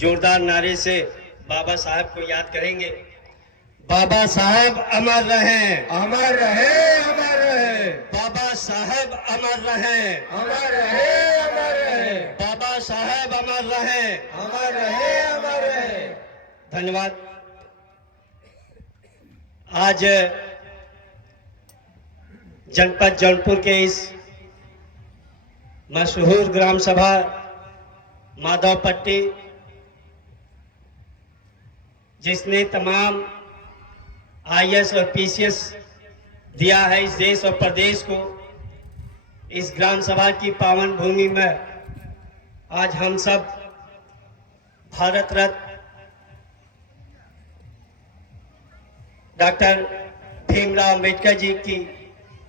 जोरदार नारे से बाबा साहब को याद करेंगे। बाबा साहब अमर रहें, अमर रहे, अमर रहे। बाबा साहब अमर रहें, अमर रहे, अमर रहे। बाबा साहब अमर रहें, अमर रहे, अमर रहे। धन्यवाद। आज जनपद जौनपुर के इस मशहूर ग्राम सभा माधवपट्टी, जिसने तमाम आईएएस और पीसीएस दिया है इस देश और प्रदेश को, इस ग्राम सभा की पावन भूमि में आज हम सब भारत रत्न डॉक्टर भीमराव अंबेडकर जी की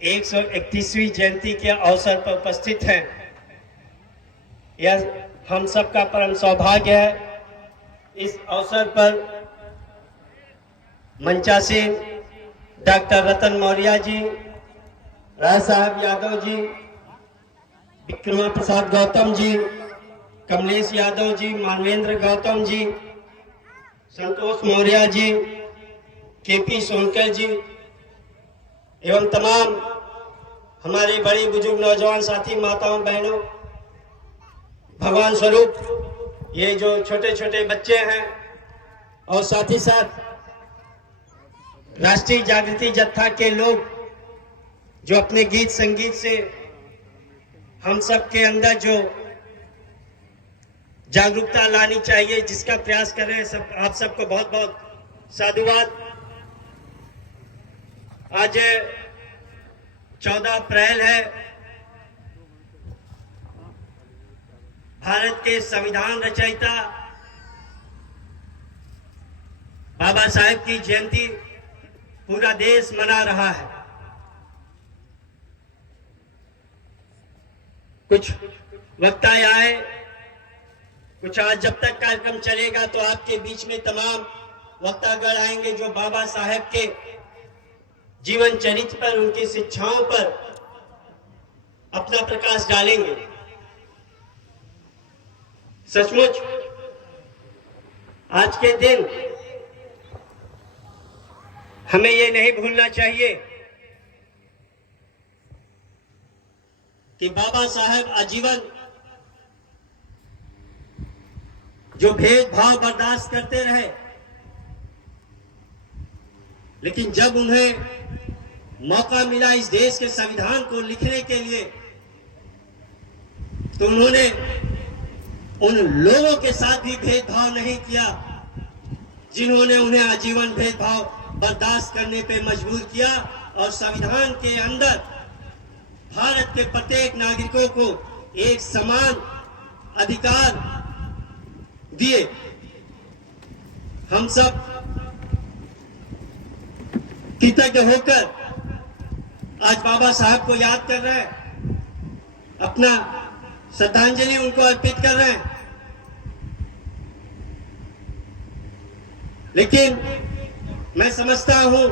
131वीं जयंती के अवसर पर उपस्थित हैं। यह हम सब का परम सौभाग्य है। इस अवसर पर मंचासीन डॉक्टर रतन मौर्य जी, राय साहब यादव जी, विक्रमा प्रसाद गौतम जी, कमलेश यादव जी, मानवेंद्र गौतम जी, संतोष मौर्य जी, केपी सोनकर जी एवं तमाम हमारे बड़े बुजुर्ग नौजवान साथी, माताओं बहनों, भगवान स्वरूप ये जो छोटे छोटे बच्चे हैं और साथ ही साथ राष्ट्रीय जागृति जत्था के लोग जो अपने गीत संगीत से हम सब के अंदर जो जागरूकता लानी चाहिए, जिसका प्रयास कर रहे हैं, सब आप सबको बहुत बहुत साधुवाद। आज 14 अप्रैल है, भारत के संविधान रचयिता बाबा साहेब की जयंती पूरा देश मना रहा है। कुछ वक्ता आए, कुछ आज जब तक कार्यक्रम चलेगा तो आपके बीच में तमाम वक्तागण आएंगे जो बाबा साहेब के जीवन चरित्र पर, उनकी शिक्षाओं पर अपना प्रकाश डालेंगे। सचमुच आज के दिन हमें ये नहीं भूलना चाहिए कि बाबा साहेब आजीवन जो भेदभाव बर्दाश्त करते रहे, लेकिन जब उन्हें मौका मिला इस देश के संविधान को लिखने के लिए, तो उन्होंने उन लोगों के साथ भी भेदभाव नहीं किया जिन्होंने उन्हें आजीवन भेदभाव बर्दाश्त करने पे मजबूर किया, और संविधान के अंदर भारत के प्रत्येक नागरिकों को एक समान अधिकार दिए। हम सब कृतज्ञ होकर आज बाबा साहब को याद कर रहे हैं, अपना श्रद्धांजलि उनको अर्पित कर रहे हैं। लेकिन मैं समझता हूं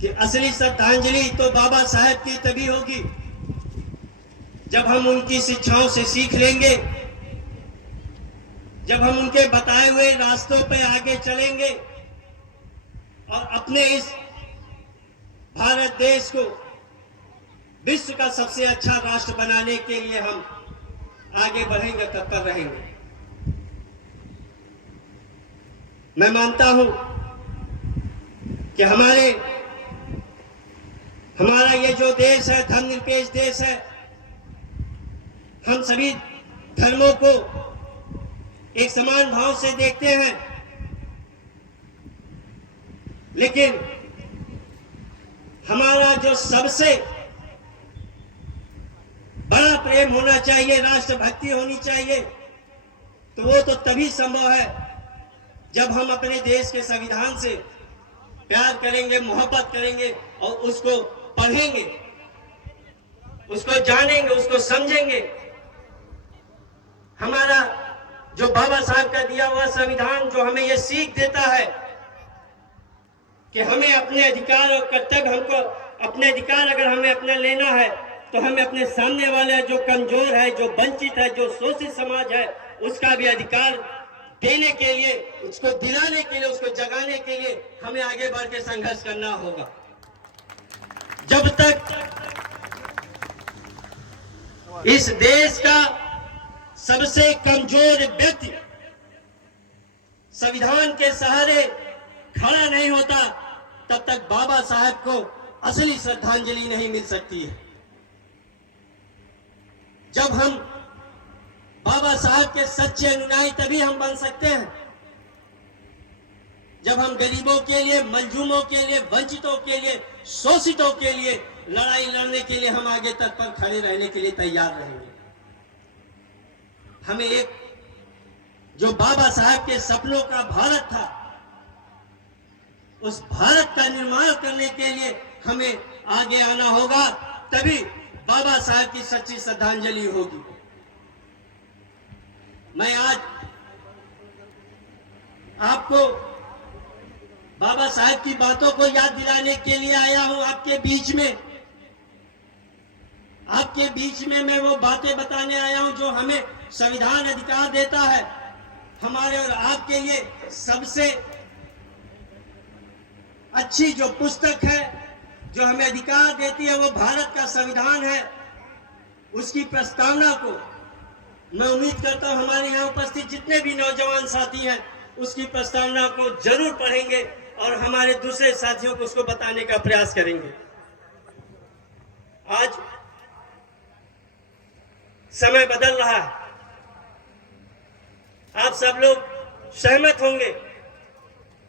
कि असली श्रद्धांजलि तो बाबा साहेब की तभी होगी जब हम उनकी शिक्षाओं से सीख लेंगे, जब हम उनके बताए हुए रास्तों पर आगे चलेंगे और अपने इस भारत देश को विश्व का सबसे अच्छा राष्ट्र बनाने के लिए हम आगे बढ़ेंगे, तत्पर रहेंगे। मैं मानता हूं कि हमारा ये जो देश है, धर्मनिरपेक्ष देश है। हम सभी धर्मों को एक समान भाव से देखते हैं, लेकिन हमारा जो सबसे बड़ा प्रेम होना चाहिए, राष्ट्रभक्ति होनी चाहिए, तो वो तो तभी संभव है जब हम अपने देश के संविधान से प्यार करेंगे, मोहब्बत करेंगे और उसको पढ़ेंगे, उसको जानेंगे, उसको समझेंगे। हमारा जो बाबा साहब का दिया हुआ संविधान जो हमें यह सीख देता है कि हमें अपने अधिकार और कर्तव्य, हमको अपने अधिकार अगर हमें अपना लेना है तो हमें अपने सामने वाले जो कमजोर है, जो वंचित है, जो शोषित समाज है, उसका भी अधिकार देने के लिए, उसको दिलाने के लिए, उसको जगाने के लिए हमें आगे बढ़ के संघर्ष करना होगा। जब तक इस देश का सबसे कमजोर व्यक्ति संविधान के सहारे खड़ा नहीं होता, तब तक बाबा साहब को असली श्रद्धांजलि नहीं मिल सकती है। जब हम बाबा साहब के सच्चे अनुयायी तभी हम बन सकते हैं जब हम गरीबों के लिए, मजलूमों के लिए, वंचितों के लिए, शोषितों के लिए लड़ाई लड़ने के लिए हम आगे तत्पर खड़े रहने के लिए तैयार रहेंगे। हमें एक जो बाबा साहब के सपनों का भारत था, उस भारत का निर्माण करने के लिए हमें आगे आना होगा, तभी बाबा साहब की सच्ची श्रद्धांजलि होगी। मैं आज आपको बाबा साहब की बातों को याद दिलाने के लिए आया हूं आपके बीच में। आपके बीच में मैं वो बातें बताने आया हूं जो हमें संविधान अधिकार देता है। हमारे और आपके लिए सबसे अच्छी जो पुस्तक है, जो हमें अधिकार देती है, वो भारत का संविधान है। उसकी प्रस्तावना को मैं उम्मीद करता हूं हमारे यहाँ उपस्थित जितने भी नौजवान साथी हैं उसकी प्रस्तावना को जरूर पढ़ेंगे और हमारे दूसरे साथियों को उसको बताने का प्रयास करेंगे। आज समय बदल रहा है, आप सब लोग सहमत होंगे।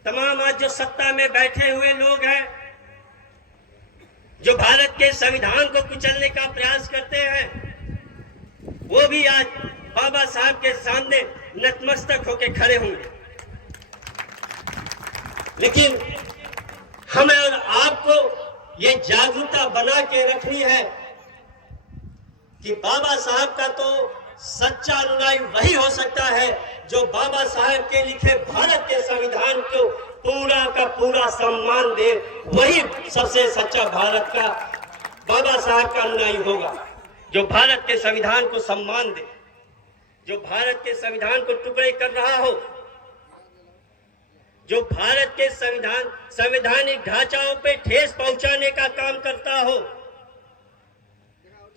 तमाम आज जो सत्ता में बैठे हुए लोग हैं, जो भारत के संविधान को कुचलने का प्रयास करते हैं, वो भी आज बाबा साहब के सामने नतमस्तक होकर खड़े होंगे। लेकिन हमें और आपको ये जागरूकता बना के रखनी है कि बाबा साहब का तो सच्चा अनुयायी वही हो सकता है जो बाबा साहब के लिखे भारत के संविधान को पूरा का पूरा सम्मान दे। वही सबसे सच्चा भारत का बाबा साहब का अनुयायी होगा, जो भारत के संविधान को सम्मान दे, जो भारत के संविधान को टुकड़े कर रहा हो, जो भारत के संवैधानिक ढांचाओं पे ठेस पहुंचाने का काम करता हो,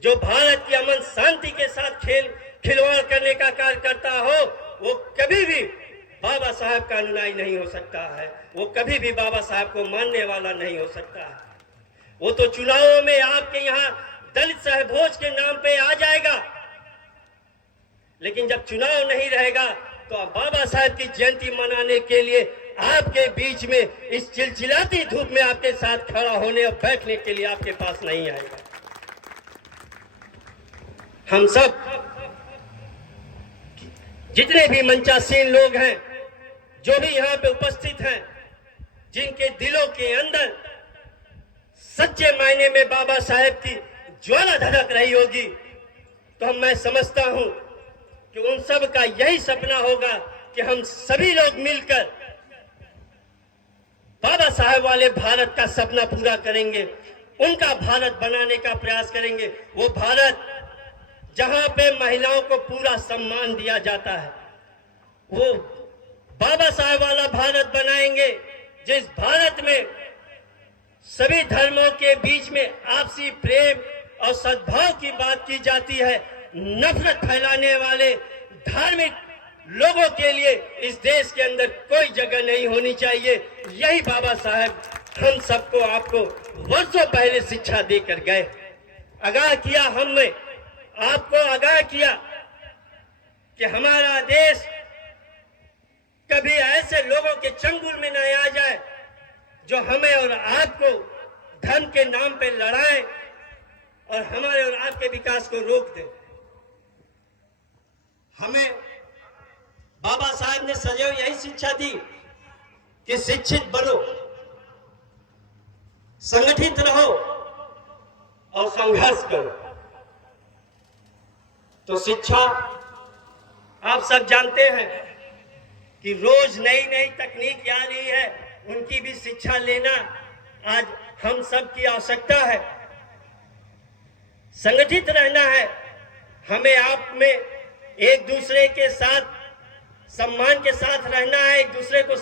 जो भारत की अमन शांति के साथ खिलवाड़ करने का कार्य करता हो, वो कभी भी बाबा साहब का अनुयायी नहीं हो सकता है। वो कभी भी बाबा साहब को मानने वाला नहीं हो सकता है। वो तो चुनावों में आपके यहाँ दलित सहभोज के नाम पे आ जाएगा, लेकिन जब चुनाव नहीं रहेगा तो बाबा साहब की जयंती मनाने के लिए आपके बीच में इस चिलचिलाती धूप में आपके साथ खड़ा होने और बैठने के लिए आपके पास नहीं आएगा। हम सब जितने भी मंचासीन लोग हैं, जो भी यहाँ पे उपस्थित हैं, जिनके दिलों के अंदर सच्चे मायने में बाबा साहब की ज्वाला धड़क रही होगी, तो मैं समझता हूं कि उन सब का यही सपना होगा कि हम सभी लोग मिलकर बाबा साहब वाले भारत का सपना पूरा करेंगे, उनका भारत बनाने का प्रयास करेंगे। वो भारत जहां पे महिलाओं को पूरा सम्मान दिया जाता है, वो बाबा साहब वाला भारत बनाएंगे, जिस भारत में सभी धर्मों के बीच में आपसी प्रेम और सद्भाव की बात की जाती है। नफरत फैलाने वाले धार्मिक लोगों के लिए इस देश के अंदर कोई जगह नहीं होनी चाहिए। यही बाबा साहब हम सबको, आपको वर्षों पहले शिक्षा देकर गए, आगाह किया। हमने आपको आगाह किया कि हमारा देश कभी ऐसे लोगों के चंगुल में न आ जाए जो हमें और आपको धर्म के नाम पे लड़ाए और हमारे और आपके विकास को रोक दे। हमें बाबा साहब ने सदैव यही शिक्षा दी कि शिक्षित बनो, संगठित रहो और संघर्ष करो। तो शिक्षा आप सब जानते हैं कि रोज नई नई तकनीक आ रही है, उनकी भी शिक्षा लेना आज हम सब की आवश्यकता है। संगठित रहना है, हमें आप में एक दूसरे के साथ सम्मान के साथ रहना है, एक दूसरे को